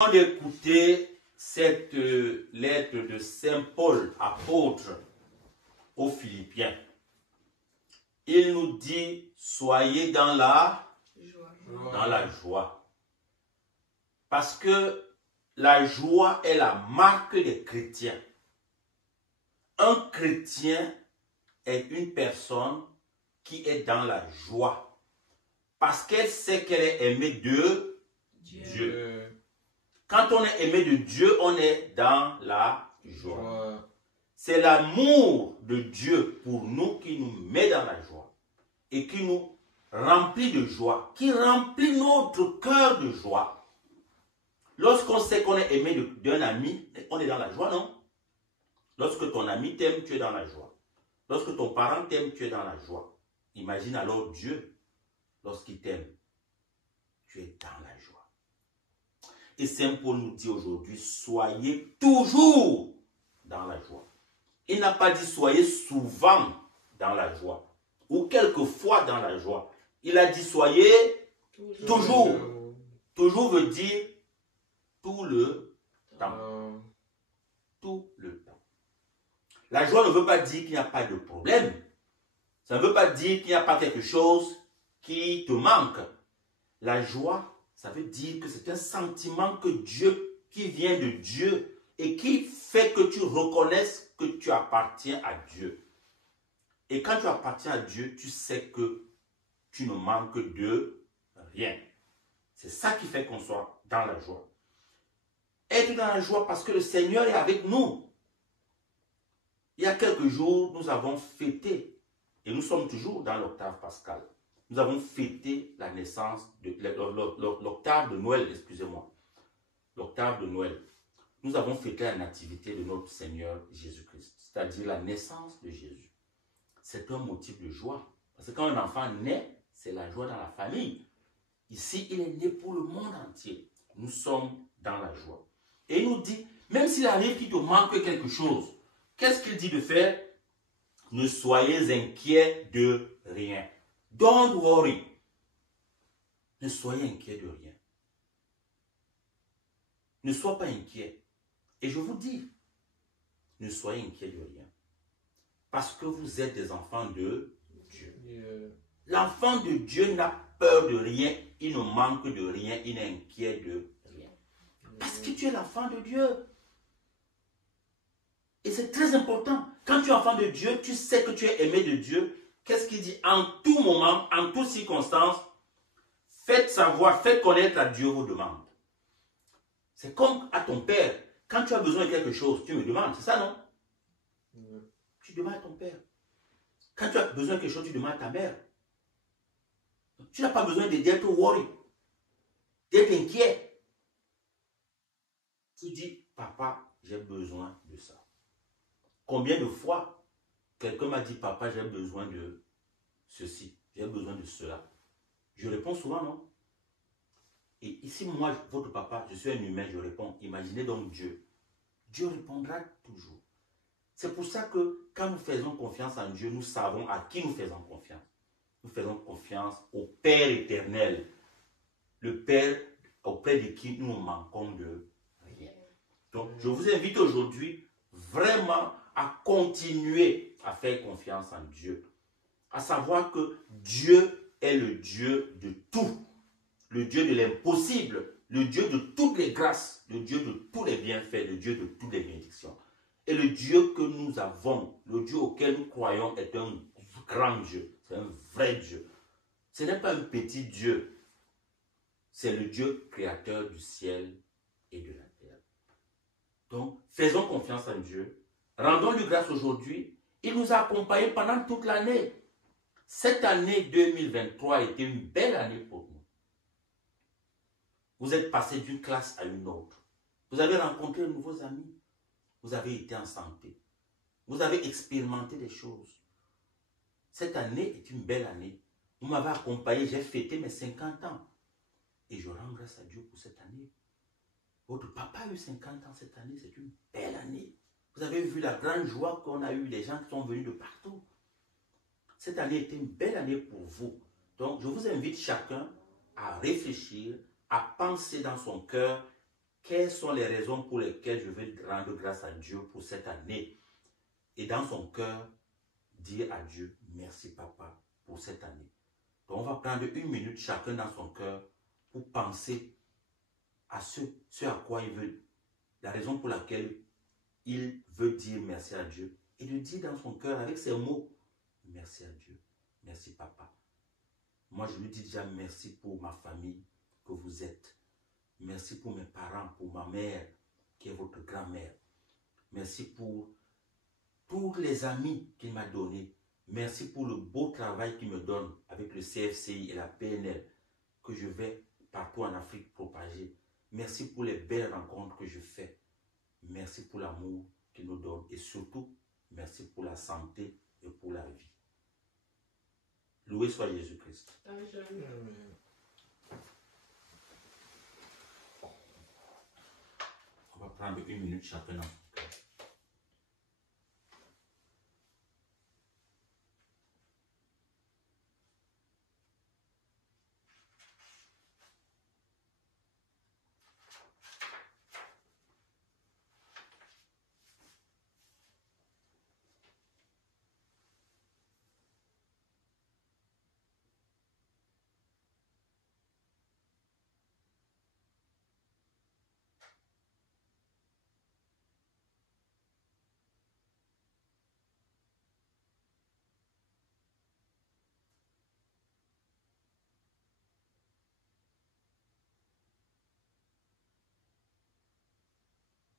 Avant d'écouter cette lettre de Saint Paul, apôtre aux Philippiens, il nous dit, soyez dans la joie. Parce que la joie est la marque des chrétiens. Un chrétien est une personne qui est dans la joie. Parce qu'elle sait qu'elle est aimée de Dieu. Quand on est aimé de Dieu, on est dans la joie. C'est l'amour de Dieu pour nous qui nous met dans la joie et qui nous remplit de joie, qui remplit notre cœur de joie. Lorsqu'on sait qu'on est aimé d'un ami, on est dans la joie, non? Lorsque ton ami t'aime, tu es dans la joie. Lorsque ton parent t'aime, tu es dans la joie. Imagine alors Dieu, lorsqu'il t'aime, tu es dans la joie. Et Saint Paul nous dit aujourd'hui, soyez toujours dans la joie. Il n'a pas dit soyez souvent dans la joie ou quelquefois dans la joie. Il a dit soyez toujours. Toujours veut dire tout le temps. Tout le temps. La joie ne veut pas dire qu'il n'y a pas de problème. Ça ne veut pas dire qu'il n'y a pas quelque chose qui te manque. La joie, ça veut dire que c'est un sentiment qui vient de Dieu et qui fait que tu reconnaisses que tu appartiens à Dieu. Et quand tu appartiens à Dieu, tu sais que tu ne manques de rien. C'est ça qui fait qu'on soit dans la joie. Être dans la joie parce que le Seigneur est avec nous. Il y a quelques jours, nous avons fêté, et nous sommes toujours dans l'octave pascale. Nous avons fêté la naissance, l'octave de Noël, excusez-moi. L'octave de Noël. Nous avons fêté la nativité de notre Seigneur Jésus-Christ, c'est-à-dire la naissance de Jésus. C'est un motif de joie. Parce que quand un enfant naît, c'est la joie dans la famille. Ici, il est né pour le monde entier. Nous sommes dans la joie. Et il nous dit, même s'il arrive qu'il te manque quelque chose, qu'est-ce qu'il dit de faire? Ne soyez inquiets de rien. Don't worry. Ne soyez inquiets de rien. Ne sois pas inquiet. Et je vous dis, ne soyez inquiets de rien. Parce que vous êtes des enfants de Dieu. L'enfant de Dieu n'a peur de rien, il ne manque de rien, il n'est inquiet de rien. Parce que tu es l'enfant de Dieu. Et c'est très important. Quand tu es enfant de Dieu, tu sais que tu es aimé de Dieu. Qu'est-ce qu'il dit? En tout moment, en toutes circonstances, faites savoir, faites connaître à Dieu vos demandes. C'est comme à ton père. Quand tu as besoin de quelque chose, tu me demandes. C'est ça, non? Tu demandes à ton père. Quand tu as besoin de quelque chose, tu demandes à ta mère. Tu n'as pas besoin d'être worry, d'être inquiet. Tu dis, papa, j'ai besoin de ça. Combien de fois, quelqu'un m'a dit, papa, j'ai besoin de ceci, j'ai besoin de cela. Je réponds souvent, non? Et ici, moi, votre papa, je suis un humain, je réponds, imaginez donc Dieu. Dieu répondra toujours. C'est pour ça que quand nous faisons confiance en Dieu, nous savons à qui nous faisons confiance. Nous faisons confiance au Père éternel. Le Père auprès de qui nous ne manquons de rien. Donc, je vous invite aujourd'hui vraiment à continuer à faire confiance en Dieu. À savoir que Dieu est le Dieu de tout. Le Dieu de l'impossible. Le Dieu de toutes les grâces. Le Dieu de tous les bienfaits. Le Dieu de toutes les bénédictions. Et le Dieu que nous avons, le Dieu auquel nous croyons est un grand Dieu. C'est un vrai Dieu. Ce n'est pas un petit Dieu. C'est le Dieu créateur du ciel et de la terre. Donc, faisons confiance en Dieu. Rendons-lui grâce aujourd'hui. Il nous a accompagnés pendant toute l'année. Cette année 2023 a été une belle année pour nous. Vous êtes passé d'une classe à une autre. Vous avez rencontré de nouveaux amis. Vous avez été en santé. Vous avez expérimenté des choses. Cette année est une belle année. Vous m'avez accompagné, j'ai fêté mes 50 ans. Et je rends grâce à Dieu pour cette année. Votre papa a eu 50 ans cette année, c'est une belle année. Vous avez vu la grande joie qu'on a eue, les gens qui sont venus de partout. Cette année était une belle année pour vous. Donc, je vous invite chacun à réfléchir, à penser dans son cœur quelles sont les raisons pour lesquelles je vais rendre grâce à Dieu pour cette année. Et dans son cœur, dire à Dieu, merci papa pour cette année. Donc on va prendre 1 minute chacun dans son cœur pour penser à ce à quoi il veut, la raison pour laquelle il veut dire merci à Dieu. Et de dire dans son cœur avec ses mots, merci à Dieu, merci papa. Moi je lui dis déjà merci pour ma famille que vous êtes. Merci pour mes parents, pour ma mère qui est votre grand-mère. Merci pour tous les amis qu'il m'a donnés. Merci pour le beau travail qu'il me donne avec le CFCI et la PNL que je vais partout en Afrique propager. Merci pour les belles rencontres que je fais. Merci pour l'amour qu'il nous donne et surtout, merci pour la santé et pour la vie. Loué soit Jésus-Christ. Amen. On va prendre 1 minute chacun dans son cœur.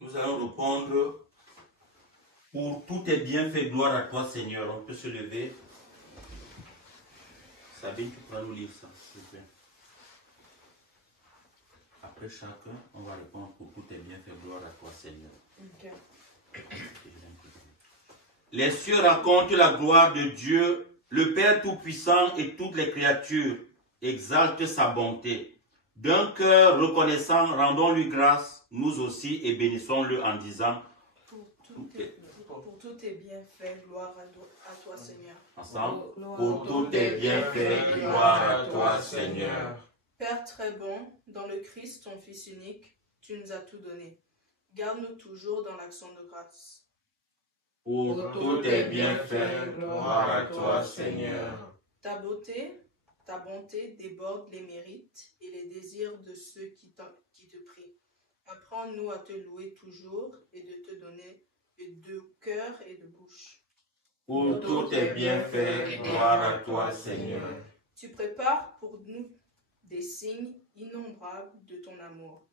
Nous allons répondre pour tous tes bienfaits, gloire à toi Seigneur. On peut se lever. Sabine, tu pourras nous lire ça, s'il te plaît. Après chacun, on va répondre pour tous tes bienfaits, gloire à toi Seigneur. Okay. Les cieux racontent la gloire de Dieu, le Père Tout-Puissant, et toutes les créatures exaltent sa bonté. D'un cœur reconnaissant, rendons-lui grâce, nous aussi, et bénissons-le en disant Pour tous tes bienfaits, gloire à toi, Seigneur. ensemble, pour tous tes bienfaits, gloire à toi, Seigneur. Père très bon, dans le Christ, ton Fils unique, tu nous as tout donné. Garde-nous toujours dans l'action de grâce. Pour tous tes bienfaits, gloire à toi, Seigneur. Ta beauté, ta bonté déborde les mérites et les désirs de ceux qui te prient. Apprends-nous à te louer toujours et de te donner de cœur et de bouche. Pour tous tes bienfaits, gloire à toi, Seigneur. Tu prépares pour nous des signes innombrables de ton amour.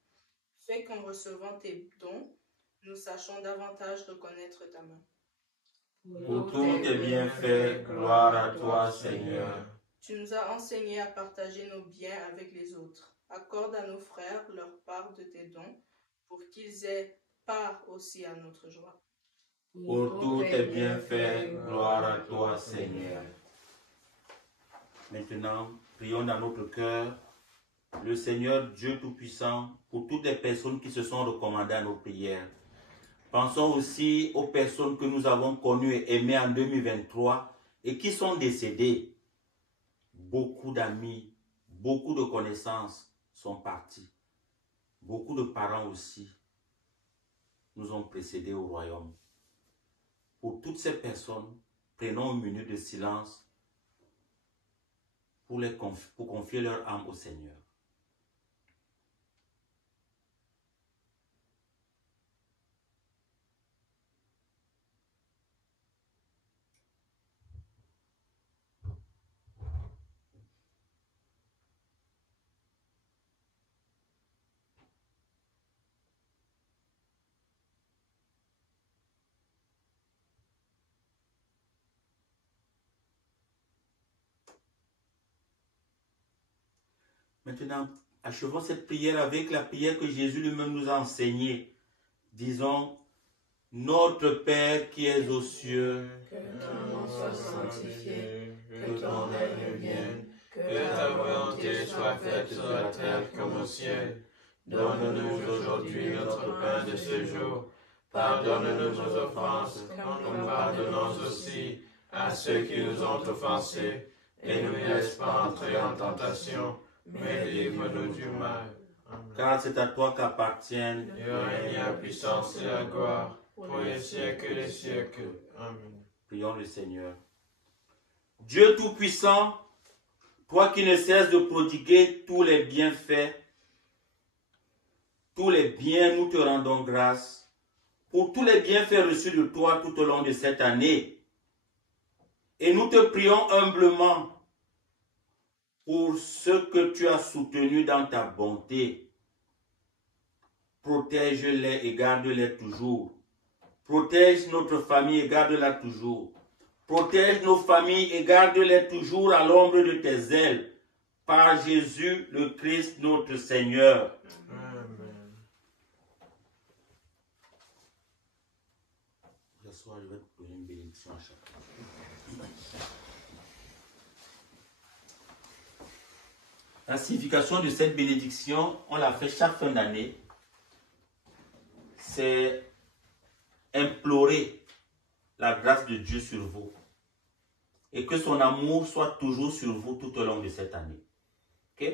Fais qu'en recevant tes dons, nous sachions davantage reconnaître ta main. Pour tous tes bienfaits, gloire à toi, Seigneur. Tu nous as enseigné à partager nos biens avec les autres. Accorde à nos frères leur part de tes dons, pour qu'ils aient part aussi à notre joie. Pour tous tes bienfaits, gloire à toi, Seigneur. Maintenant, prions dans notre cœur le Seigneur Dieu Tout-Puissant pour toutes les personnes qui se sont recommandées à nos prières. Pensons aussi aux personnes que nous avons connues et aimées en 2023 et qui sont décédées. Beaucoup d'amis, beaucoup de connaissances sont partis. Beaucoup de parents aussi nous ont précédés au royaume. Pour toutes ces personnes, prenons une minute de silence pour confier leur âme au Seigneur. Maintenant, achevons cette prière avec la prière que Jésus lui-même nous a enseignée. Disons, notre Père qui es aux cieux, que ton nom soit sanctifié, que ton règne vienne, que ta volonté soit faite sur la terre comme au ciel. Donne-nous aujourd'hui notre pain de ce jour. Pardonne-nous nos offenses, comme nous pardonnons aussi à ceux qui nous ont offensés. Et ne nous laisse pas entrer en tentation, mais délivre-nous du mal. car c'est à toi qu'appartiennent le règne, la puissance et la gloire, pour les siècles des siècles. Amen. Prions le Seigneur. Dieu Tout-Puissant, toi qui ne cesses de prodiguer tous les bienfaits, tous les biens, nous te rendons grâce pour tous les bienfaits reçus de toi tout au long de cette année. Et nous te prions humblement pour ce que tu as soutenu dans ta bonté. Protège-les et garde-les toujours. Protège notre famille et garde-la toujours. Protège nos familles et garde-les toujours à l'ombre de tes ailes. Par Jésus le Christ notre Seigneur. Amen. Ce soir, je vais te donner une bénédiction à chacun. La signification de cette bénédiction, on la fait chaque fin d'année. C'est implorer la grâce de Dieu sur vous. Et que son amour soit toujours sur vous tout au long de cette année. Ok?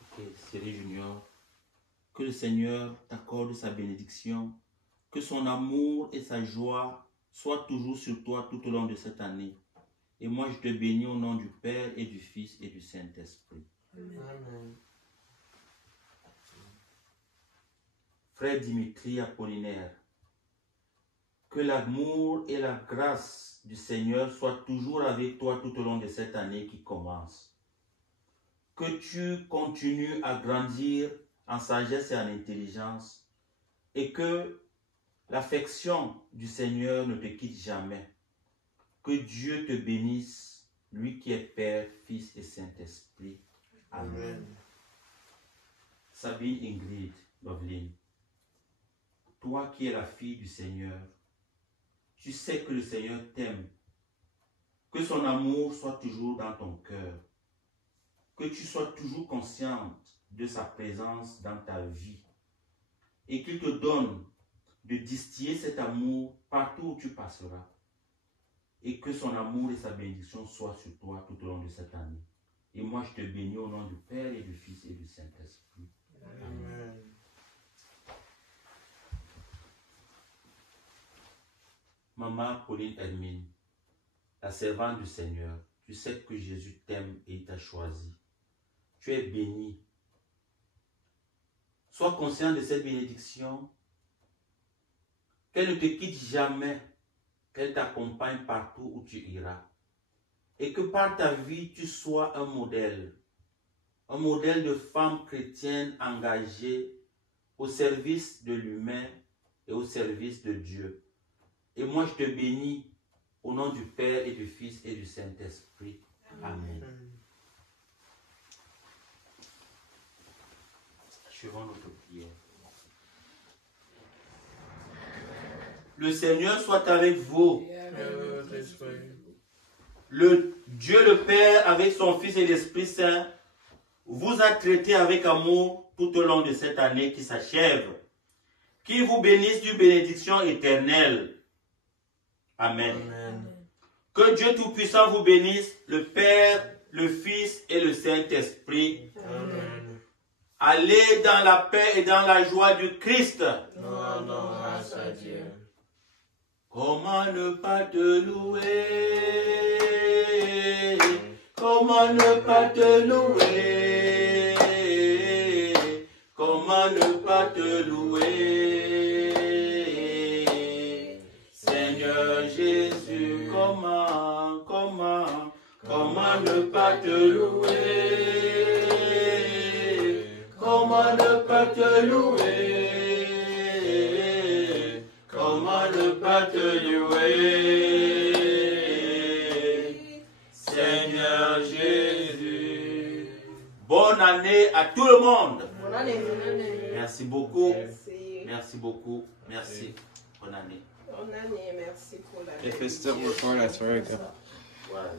Ok, Cyril Junior. Que le Seigneur t'accorde sa bénédiction. Que son amour et sa joie soient toujours sur toi tout au long de cette année. Et moi, je te bénis au nom du Père et du Fils et du Saint-Esprit. Amen. Frère Dimitri Apollinaire, que l'amour et la grâce du Seigneur soient toujours avec toi tout au long de cette année qui commence. Que tu continues à grandir en sagesse et en intelligence et que l'affection du Seigneur ne te quitte jamais. Que Dieu te bénisse, lui qui est Père, Fils et Saint-Esprit. Amen. Amen. Sabine Ingrid Loveline, toi qui es la fille du Seigneur, tu sais que le Seigneur t'aime. Que son amour soit toujours dans ton cœur. Que tu sois toujours consciente de sa présence dans ta vie. Et qu'il te donne de distiller cet amour partout où tu passeras. Et que son amour et sa bénédiction soient sur toi tout au long de cette année. Et moi, je te bénis au nom du Père et du Fils et du Saint-Esprit. Amen. Maman Pauline Hermine, la servante du Seigneur, tu sais que Jésus t'aime et il t'a choisi. Tu es bénie. Sois conscient de cette bénédiction. Qu'elle ne te quitte jamais. Qu'elle t'accompagne partout où tu iras. Et que par ta vie, tu sois un modèle. Un modèle de femme chrétienne engagée au service de l'humain et au service de Dieu. Et moi, je te bénis au nom du Père et du Fils et du Saint-Esprit. Amen. Achevons notre prière. Le Seigneur soit avec vous. Le Dieu le Père, avec son Fils et l'Esprit Saint, vous a traité avec amour tout au long de cette année qui s'achève. Qu'il vous bénisse d'une bénédiction éternelle. Amen. Amen. Que Dieu Tout-Puissant vous bénisse, le Père, le Fils et le Saint-Esprit. Amen. Allez dans la paix et dans la joie du Christ. Nous rendons grâce à Dieu. Comment ne pas te louer? Comment ne pas te louer? Comment ne pas te louer? Seigneur Jésus, comment ne pas te louer? Comment ne pas te louer? Comment ne pas te louer? Seigneur Jésus. Bonne année à tout le monde. Bonne année. Merci beaucoup. Merci. Merci beaucoup. Merci. Bonne année. Bonne année, merci pour la If it's still recording, that's very good. Voilà.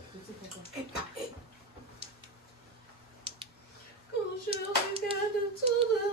Quand je regarde autour de